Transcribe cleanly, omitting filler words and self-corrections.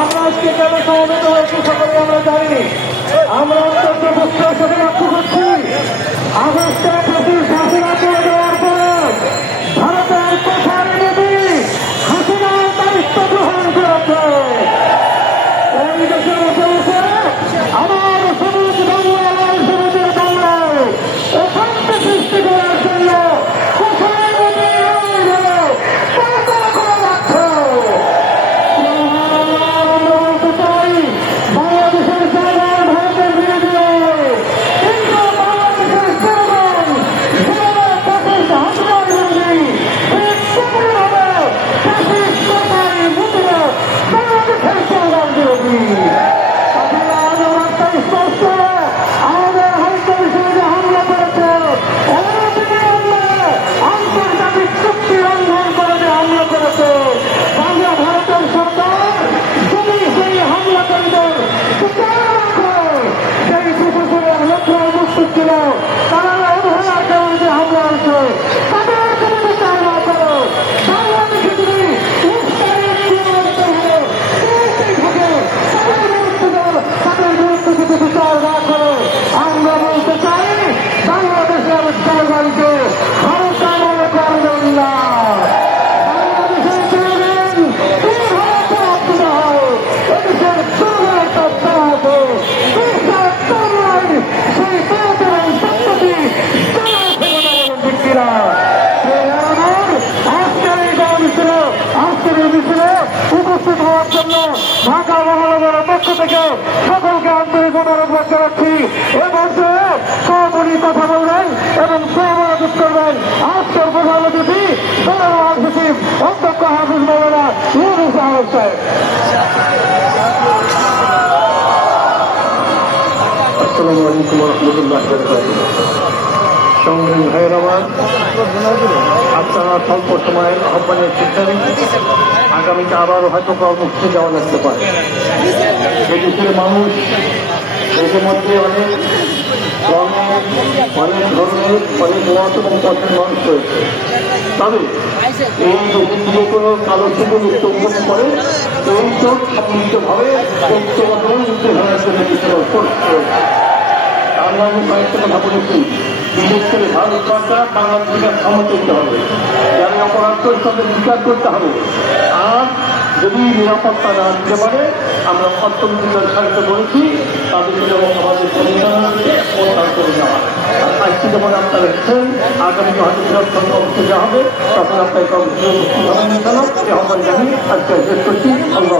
আমরা আজকে কেন সমবেত হয়েছি সকলে আমরা জানি। আমরা অন্তর্ভুক্তের সাথে লক্ষ্য করছি আগস্টের প্রতি শাসনা করে দেওয়ার পরে ভারতের প্রধান মোদী হাসিনার দায়িত্ব গ্রহণ করেছে। এই দেশের বসে আমার সবুজ বাংলার সবুজের বাংলায় অশান্তি সৃষ্টি করার জন্য কোথায় মোদী উপস্থিত হওয়ার জন্য ঢাকা মহানগরের পক্ষ থেকে সকলকে আন্তরিক অনুরোধ জানাচ্ছি। এ বছর সরাসরি কথা বলবেন এবং সমালোচনা করবেন আজকের প্রধান অতিথি জেনারেল সচিব অধ্যক্ষ হাফিজ মৌলানা ইউনুস আহমেদ সাহেব। আসসালামু আলাইকুম ওয়া রাহমাতুল্লাহি ওয়া বারাকাতুহু। সংগ্রামী ভাইয়েরা, আপনারা স্বল্প সময়ের আহ্বানের সিদ্ধান্ত আগামীতে আবারও হয়তো কর্মসূচি দেওয়া লাগতে পারে। এদেশের মানুষ ইতিমধ্যে অনেক ধর্মের, অনেক ধরনের, অনেক মত এবং পথের মানুষ রয়েছে। তবে এই যে কোনো কালো থেকে উত্তোলন করে এই চোখ সম্মিলিতভাবে ঐক্যবদ্ধ উত্তেজনার জন্য করছে। আমরা কয়েকটা কথা বলেছি, বিশেষ করে ভারত সরকার বাংলাদেশকে ক্ষমা করতে হবে, যারা অপরাধ করে তাদের বিচার করতে হবে। আর যদি নিরাপত্তা না দিতে পারে, আমরা অর্থনৈতিক সাহায্য করেছি তাদেরকে যেমন আমাদের প্রত্যাহার করে নেওয়া। আজকে যেমন আপনারা এসেছেন, আগামী হয়তো বৃহত্তম কর্মসূচি দেওয়া হবে, তখন আপনার কর্মসূচি আহ্বান জানি আজকে শেষ করছি। আল্লাহ।